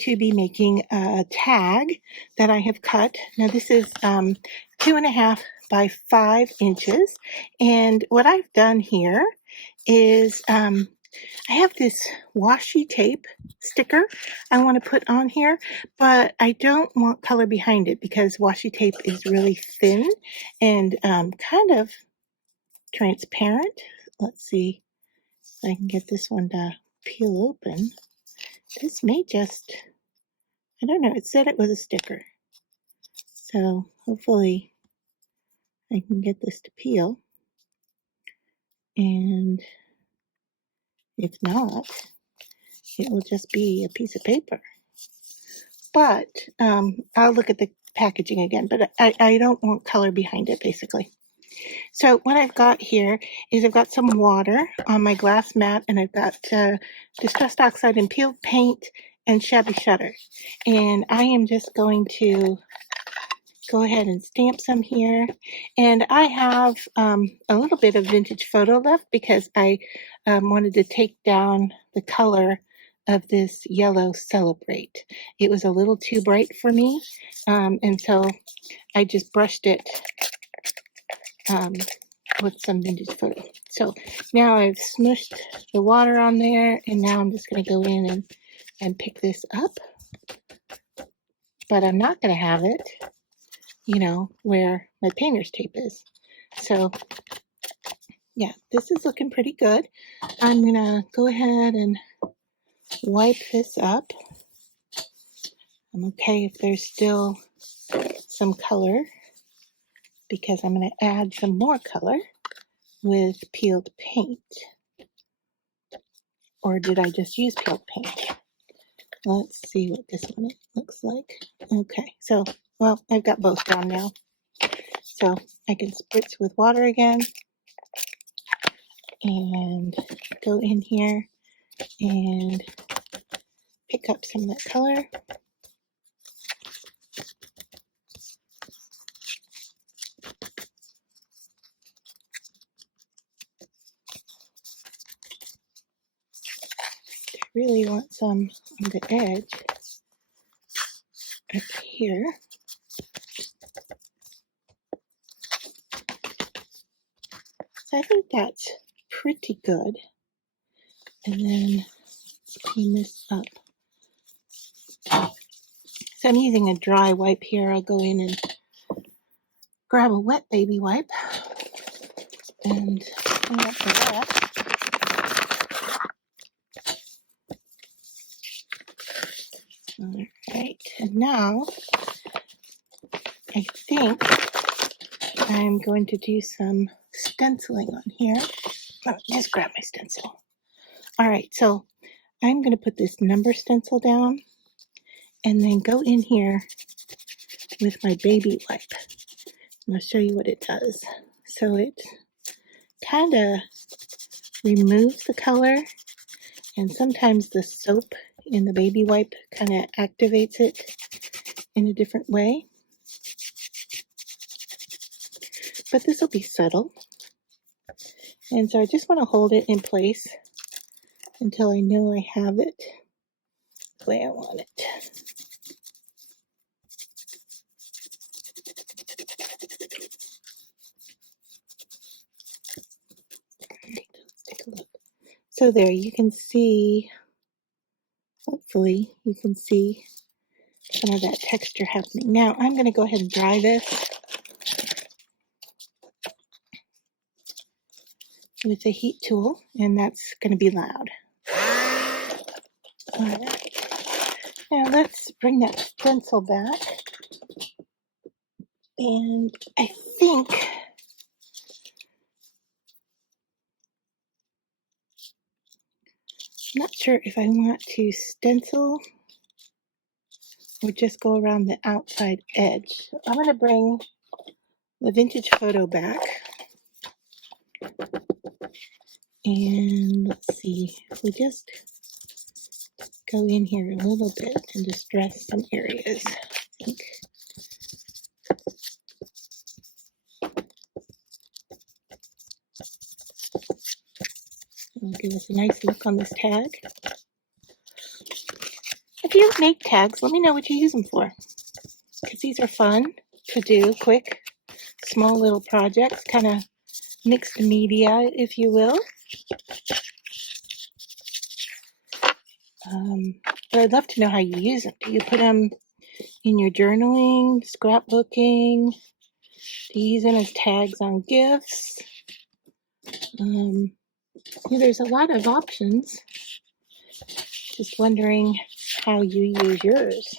to be making a tag that I have cut. Now this is 2.5 by 5 inches. And what I've done here is I have this washi tape sticker I want to put on here, but I don't want color behind it because washi tape is really thin and kind of transparent. Let's see if I can get this one to peel open. This may just, I don't know, it said it was a sticker. So hopefully I can get this to peel. And if not, it will just be a piece of paper. But I'll look at the packaging again, but I don't want color behind it, basically. So what I've got here is I've got some water on my glass mat, and I've got distressed oxide and peeled paint and shabby shutter. And I am just going to go ahead and stamp some here. And I have a little bit of vintage photo left because I wanted to take down the color of this yellow Celebrate. It was a little too bright for me, and so I just brushed it with some vintage photo. So now I've smushed the water on there, and now I'm just going to go in and pick this up. But I'm not going to have it, you know, where my painter's tape is. So yeah, this is looking pretty good. I'm going to go ahead and wipe this up. I'm okay if there's still some color because I'm going to add some more color with peeled paint. Or did I just use peeled paint? Let's see what this one looks like. Okay, so, well, I've got both down now. So I can spritz with water again and go in here and pick up some of that color. I really want some on the edge right here. So I think that's pretty good. And then clean this up. So I'm using a dry wipe here. I'll go in and grab a wet baby wipe and clean up the rest. All right, and now I think I'm going to do some stenciling on here. Oh, just grab my stencil. All right, so I'm going to put this number stencil down and then go in here with my baby wipe. And I'll show you what it does. So it kind of removes the color, and sometimes the soap in the baby wipe kind of activates it in a different way. But this will be subtle. And so I just want to hold it in place until I know I have it the way I want it. All right, let's take a look. So there, you can see, hopefully you can see some of that texture happening. Now I'm going to go ahead and dry this with a heat tool, and that's going to be loud. All right, now let's bring that stencil back, and I think I'm not sure if I want to stencil or just go around the outside edge. I'm going to bring the vintage photo back, and let's see if we just go in here a little bit and distress some areas. I think. It'll give us a nice look on this tag. If you make tags, let me know what you use them for, because these are fun to do, quick, small little projects, kind of mixed media, if you will. But I'd love to know how you use them. Do you put them in your journaling, scrapbooking? Do you use them as tags on gifts? There's a lot of options. Just wondering how you use yours.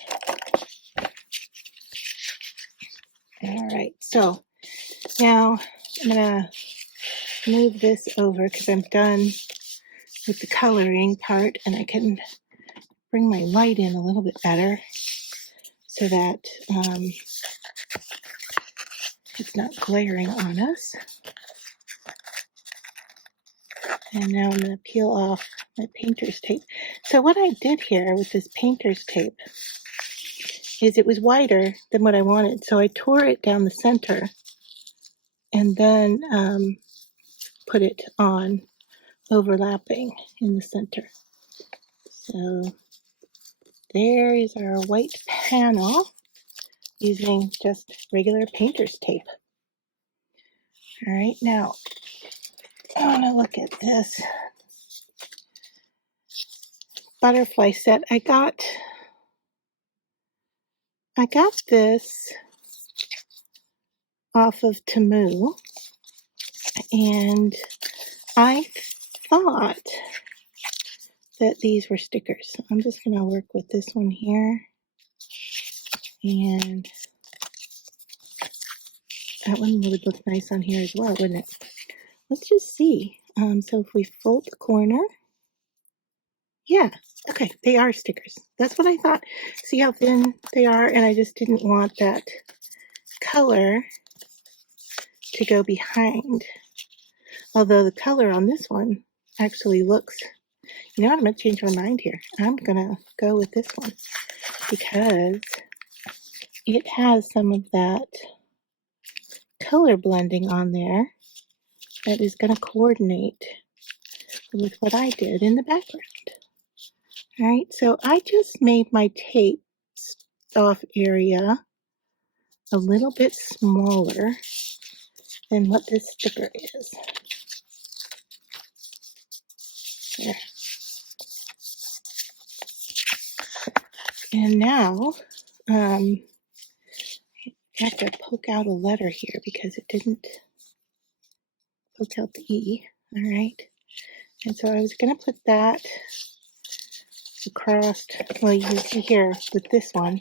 All right, so now I'm gonna move this over because I'm done with the coloring part, and I can bring my light in a little bit better so that it's not glaring on us. And now I'm going to peel off my painter's tape. So what I did here with this painter's tape is it was wider than what I wanted. So I tore it down the center and then put it on overlapping in the center. So there is our white panel using just regular painter's tape. All right, now I want to look at this butterfly set. I got this off of Temu, and I thought that these were stickers. I'm just going to work with this one here, and that one would look nice on here as well, wouldn't it? Let's just see. So if we fold the corner, yeah, okay, they are stickers. That's what I thought. See how thin they are, and I just didn't want that color to go behind. Although the color on this one actually looks, you know what, I'm going to change my mind here. I'm going to go with this one because it has some of that color blending on there that is going to coordinate with what I did in the background. All right, so I just made my tape off area a little bit smaller than what this sticker is. There. And now I have to poke out a letter here because it didn't poke out the E. All right. And so I was going to put that across, well, you can see here with this one,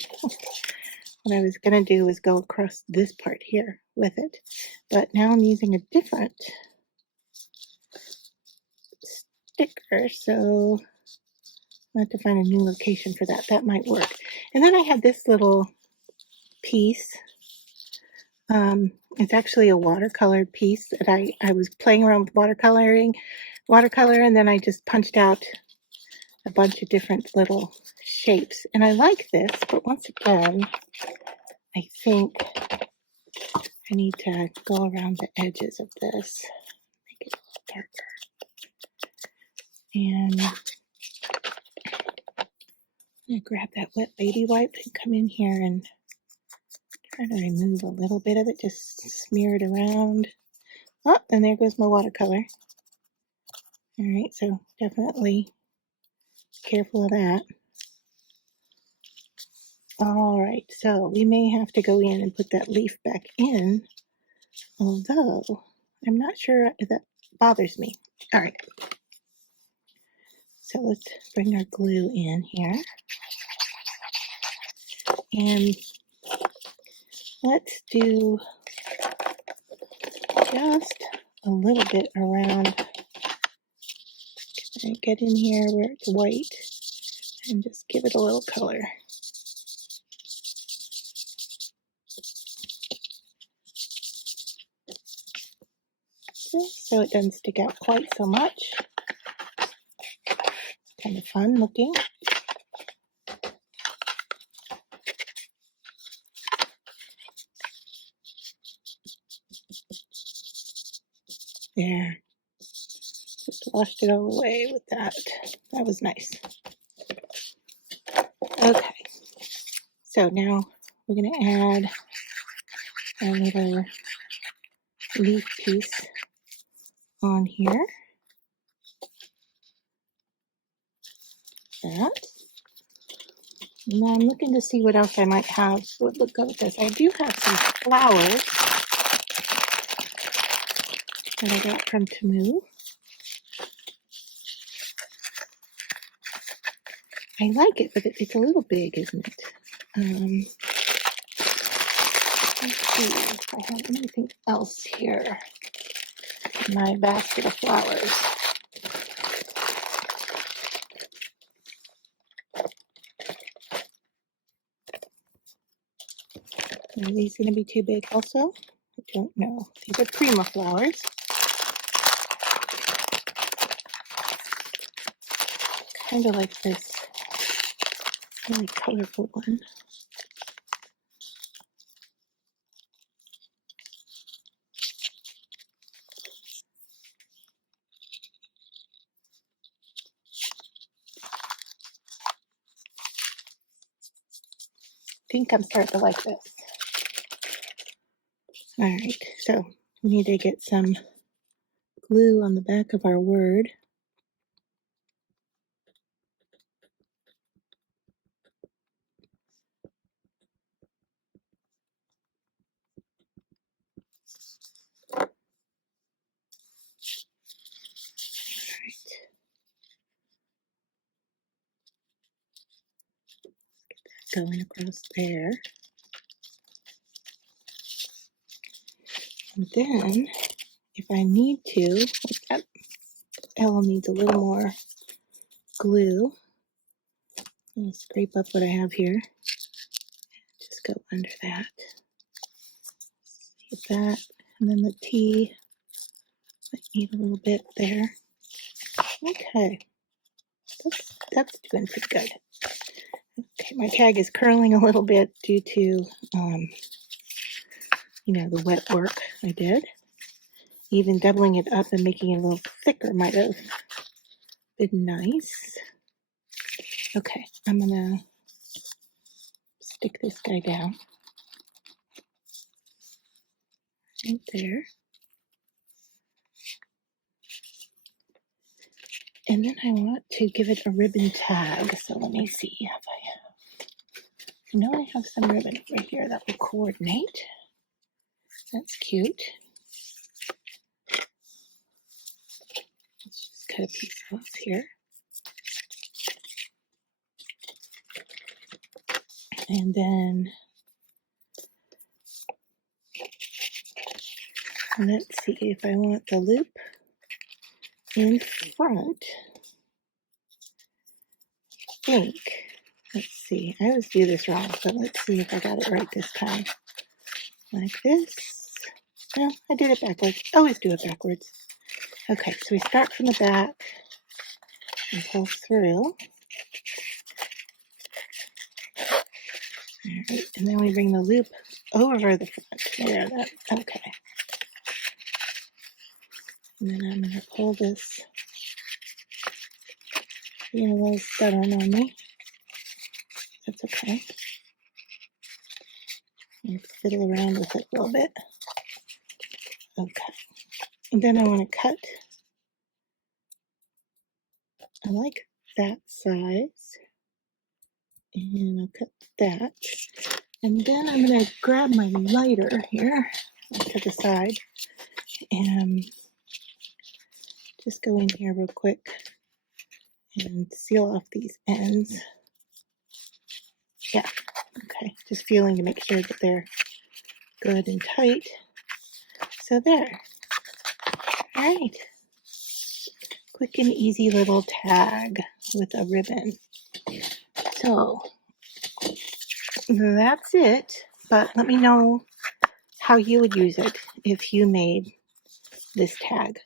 what I was going to do was go across this part here with it. But now I'm using a different sticker, so I have to find a new location for that. That might work. And then I had this little piece. It's actually a watercolor piece that I was playing around with watercolor, and then I just punched out a bunch of different little shapes. And I like this, but once again, I think I need to go around the edges of this, make it a little darker. And I'm going to grab that wet baby wipe and come in here and try to remove a little bit of it, just smear it around. Oh, and there goes my watercolor. All right, so definitely careful of that. All right, so we may have to go in and put that leaf back in, although I'm not sure if that bothers me. All right, so let's bring our glue in here. And let's do just a little bit around. Get in here where it's white and just give it a little color. Just so it doesn't stick out quite so much. Kind of fun looking. There. Just washed it all away with that. That was nice. Okay, so now we're going to add a little leaf piece on here. That. And I'm looking to see what else I might have would look good with this. I do have some flowers that I got from Temu. I like it, but it's a little big, isn't it? Let's see if I have anything else here in my basket of flowers. Are these going to be too big also? I don't know. These are Prima flowers. Kind of like this really colorful one. I think I'm starting to like this. All right, so we need to get some glue on the back of our word. Going across there. And then, if I need to, that L needs a little more glue. I'm going to scrape up what I have here. Just go under that. Get that. And then the T, I need a little bit there. Okay. That's doing pretty good. Okay, my tag is curling a little bit due to, the wet work I did. Even doubling it up and making it a little thicker might have been nice. Okay, I'm gonna stick this guy down right there. And then I want to give it a ribbon tag. So let me see if I have. I know I have some ribbon over here that will coordinate. That's cute. Let's just cut a piece off here. And then let's see if I want the loop in front. I think. Let's see. I always do this wrong, but let's see if I got it right this time. Like this. No, I did it backwards. Always do it backwards. Okay, so we start from the back and pull through. All right, and then we bring the loop over the front. There, that, okay. And then I'm going to pull this, a little stubborn on me. That's okay. And fiddle around with it a little bit. Okay. And then I want to cut. I like that size. And I'll cut that. And then I'm going to grab my lighter here to the side and just go in here real quick and seal off these ends. Yeah, okay, just feeling to make sure that they're good and tight. So there. All right. Quick and easy little tag with a ribbon. So that's it, but let me know how you would use it if you made this tag.